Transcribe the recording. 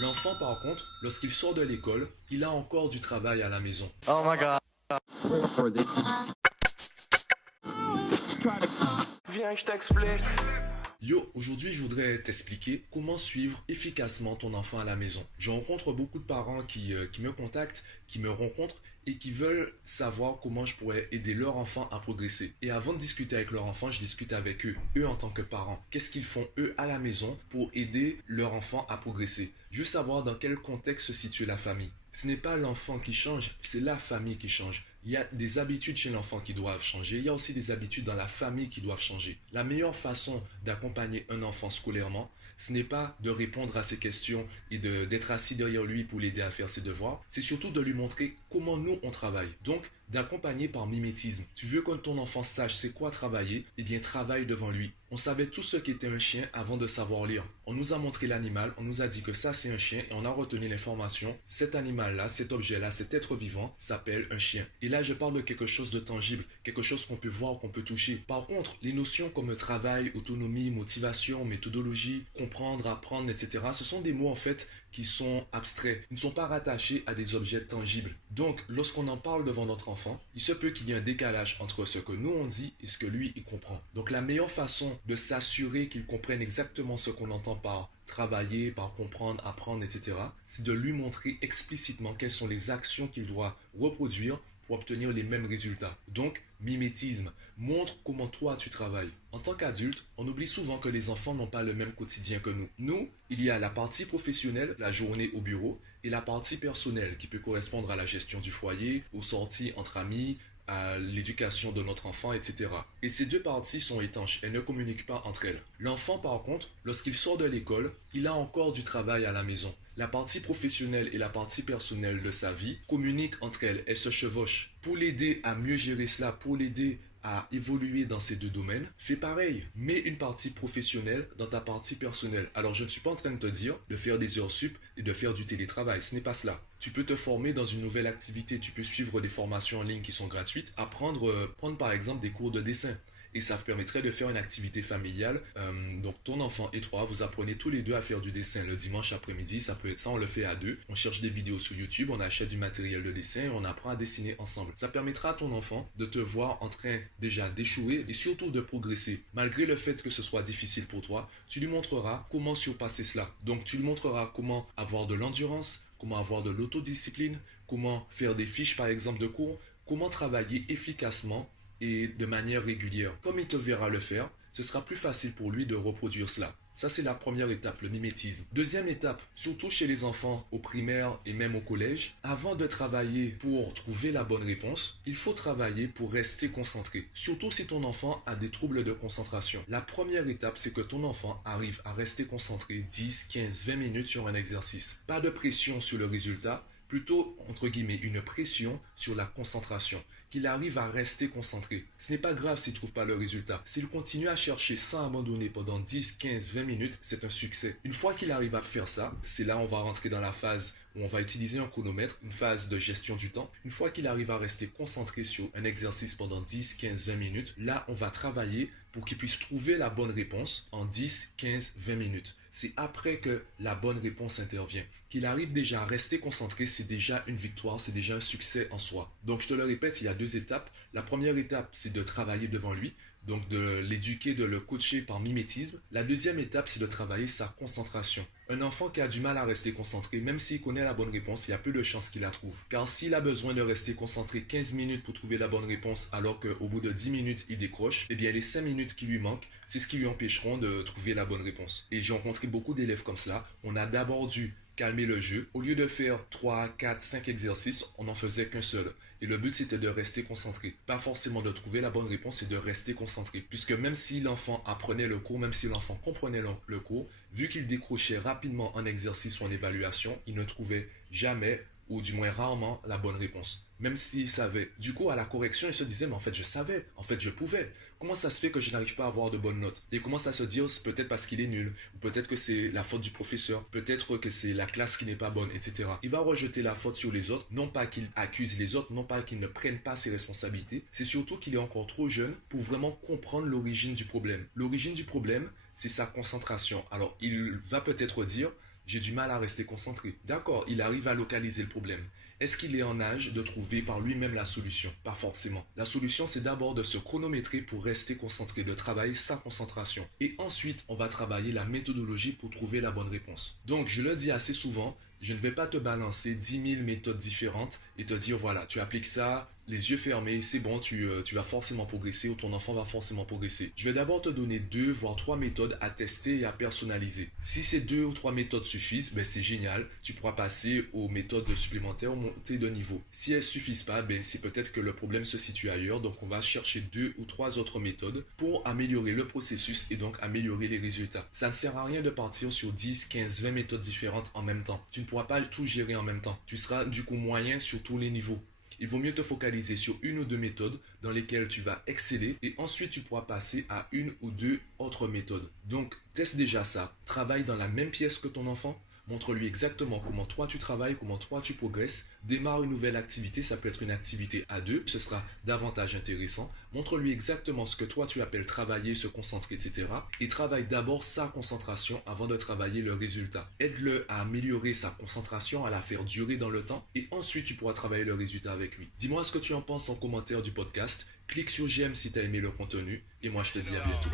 L'enfant, par contre, lorsqu'il sort de l'école, il a encore du travail à la maison. Oh my god. Viens, je t'explique. Yo, aujourd'hui, je voudrais t'expliquer comment suivre efficacement ton enfant à la maison. Je rencontre beaucoup de parents qui me contactent, qui me rencontrent et qui veulent savoir comment je pourrais aider leur enfant à progresser. Et avant de discuter avec leur enfant, je discute avec eux en tant que parents. Qu'est-ce qu'ils font eux à la maison pour aider leur enfant à progresser? Je veux savoir dans quel contexte se situe la famille. Ce n'est pas l'enfant qui change, c'est la famille qui change. Il y a des habitudes chez l'enfant qui doivent changer. Il y a aussi des habitudes dans la famille qui doivent changer. La meilleure façon d'accompagner un enfant scolairement, ce n'est pas de répondre à ses questions et d'être assis derrière lui pour l'aider à faire ses devoirs. C'est surtout de lui montrer comment nous on travaille. Donc, d'accompagner par mimétisme. Tu veux que ton enfant sache c'est quoi travailler? Eh bien, travaille devant lui. On savait tout ce qu'était un chien avant de savoir lire. On nous a montré l'animal, on nous a dit que ça c'est un chien et on a retenu l'information. Cet animal-là, cet objet-là, cet être vivant s'appelle un chien. Et là, je parle de quelque chose de tangible, quelque chose qu'on peut voir, qu'on peut toucher. Par contre, les notions comme travail, autonomie, motivation, méthodologie, comprendre, apprendre, etc., ce sont des mots en fait qui sont abstraits. Ils ne sont pas rattachés à des objets tangibles. Donc, lorsqu'on en parle devant notre enfant, il se peut qu'il y ait un décalage entre ce que nous on dit et ce que lui il comprend. Donc, la meilleure façon de s'assurer qu'il comprenne exactement ce qu'on entend par travailler, par comprendre, apprendre, etc., c'est de lui montrer explicitement quelles sont les actions qu'il doit reproduire pour obtenir les mêmes résultats. Donc, mimétisme, montre comment toi tu travailles. En tant qu'adulte, on oublie souvent que les enfants n'ont pas le même quotidien que nous. Nous, il y a la partie professionnelle, la journée au bureau, et la partie personnelle qui peut correspondre à la gestion du foyer, aux sorties entre amis, à l'éducation de notre enfant, etc. Et ces deux parties sont étanches, elles ne communiquent pas entre elles. L'enfant, par contre, lorsqu'il sort de l'école, il a encore du travail à la maison. La partie professionnelle et la partie personnelle de sa vie communiquent entre elles, elles se chevauchent. Pour l'aider à mieux gérer cela, pour l'aider à évoluer dans ces deux domaines, fais pareil. Mets une partie professionnelle dans ta partie personnelle. Alors je ne suis pas en train de te dire de faire des heures sup et de faire du télétravail, ce n'est pas cela. Tu peux te former dans une nouvelle activité, tu peux suivre des formations en ligne qui sont gratuites, prendre par exemple des cours de dessin. Et ça vous permettrait de faire une activité familiale. Donc ton enfant et toi, vous apprenez tous les deux à faire du dessin le dimanche après-midi. Ça peut être ça, on le fait à deux. On cherche des vidéos sur YouTube, on achète du matériel de dessin et on apprend à dessiner ensemble. Ça permettra à ton enfant de te voir en train déjà d'échouer et surtout de progresser. Malgré le fait que ce soit difficile pour toi, tu lui montreras comment surpasser cela. Donc tu lui montreras comment avoir de l'endurance, comment avoir de l'autodiscipline, comment faire des fiches par exemple de cours, comment travailler efficacement et de manière régulière. Comme il te verra le faire, ce sera plus facile pour lui de reproduire cela. Ça, c'est la première étape, le mimétisme. Deuxième étape, surtout chez les enfants au primaire et même au collège, avant de travailler pour trouver la bonne réponse, il faut travailler pour rester concentré. Surtout si ton enfant a des troubles de concentration. La première étape, c'est que ton enfant arrive à rester concentré 10, 15, 20 minutes sur un exercice. Pas de pression sur le résultat, plutôt, entre guillemets, une pression sur la concentration. Qu'il arrive à rester concentré. Ce n'est pas grave s'il ne trouve pas le résultat. S'il continue à chercher sans abandonner pendant 10, 15, 20 minutes, c'est un succès. Une fois qu'il arrive à faire ça, c'est là on va rentrer dans la phase où on va utiliser un chronomètre, une phase de gestion du temps. Une fois qu'il arrive à rester concentré sur un exercice pendant 10, 15, 20 minutes, là on va travailler pour qu'il puisse trouver la bonne réponse en 10, 15, 20 minutes. C'est après que la bonne réponse intervient. Qu'il arrive déjà à rester concentré, c'est déjà une victoire, c'est déjà un succès en soi. Donc je te le répète, il y a deux étapes. La première étape, c'est de travailler devant lui, donc de l'éduquer, de le coacher par mimétisme. La deuxième étape, c'est de travailler sa concentration. Un enfant qui a du mal à rester concentré, même s'il connaît la bonne réponse, il y a peu de chances qu'il la trouve. Car s'il a besoin de rester concentré 15 minutes pour trouver la bonne réponse, alors qu'au bout de 10 minutes, il décroche, eh bien les 5 minutes qui lui manquent, c'est ce qui lui empêcheront de trouver la bonne réponse. Et j'ai rencontré beaucoup d'élèves comme cela. On a d'abord dû calmer le jeu. Au lieu de faire 3, 4, 5 exercices, on n'en faisait qu'un seul. Et le but, c'était de rester concentré. Pas forcément de trouver la bonne réponse, c'est de rester concentré. Puisque même si l'enfant apprenait le cours, même si l'enfant comprenait le cours, vu qu'il décrochait rapidement un exercice ou en évaluation, il ne trouvait jamais, ou du moins rarement, la bonne réponse. Même s'il savait. Du coup, à la correction, il se disait, mais en fait, je savais. En fait, je pouvais. Comment ça se fait que je n'arrive pas à avoir de bonnes notes? Et il commence à se dire, c'est peut-être parce qu'il est nul, ou peut-être que c'est la faute du professeur, peut-être que c'est la classe qui n'est pas bonne, etc. Il va rejeter la faute sur les autres, non pas qu'il accuse les autres, non pas qu'il ne prenne pas ses responsabilités, c'est surtout qu'il est encore trop jeune pour vraiment comprendre l'origine du problème. L'origine du problème, c'est sa concentration. Alors, il va peut-être dire, j'ai du mal à rester concentré. D'accord, il arrive à localiser le problème. Est-ce qu'il est en âge de trouver par lui-même la solution? Pas forcément. La solution, c'est d'abord de se chronométrer pour rester concentré, de travailler sa concentration. Et ensuite, on va travailler la méthodologie pour trouver la bonne réponse. Donc, je le dis assez souvent, je ne vais pas te balancer 10 000 méthodes différentes et te dire, voilà, tu appliques ça, les yeux fermés, c'est bon, tu vas forcément progresser ou ton enfant va forcément progresser. Je vais d'abord te donner 2 voire 3 méthodes à tester et à personnaliser. Si ces 2 ou 3 méthodes suffisent, ben c'est génial, tu pourras passer aux méthodes supplémentaires ou monter de niveau. Si elles ne suffisent pas, ben c'est peut-être que le problème se situe ailleurs, donc on va chercher 2 ou 3 autres méthodes pour améliorer le processus et donc améliorer les résultats. Ça ne sert à rien de partir sur 10, 15, 20 méthodes différentes en même temps. Tu ne pourras pas tout gérer en même temps. Tu seras du coup moyen sur tous les niveaux. Il vaut mieux te focaliser sur 1 ou 2 méthodes dans lesquelles tu vas exceller et ensuite tu pourras passer à 1 ou 2 autres méthodes. Donc, teste déjà ça. Travaille dans la même pièce que ton enfant. Montre-lui exactement comment toi tu travailles, comment toi tu progresses. Démarre une nouvelle activité, ça peut être une activité à 2, ce sera davantage intéressant. Montre-lui exactement ce que toi tu appelles travailler, se concentrer, etc. Et travaille d'abord sa concentration avant de travailler le résultat. Aide-le à améliorer sa concentration, à la faire durer dans le temps et ensuite tu pourras travailler le résultat avec lui. Dis-moi ce que tu en penses en commentaire du podcast. Clique sur j'aime si tu as aimé le contenu et moi je te dis à bientôt.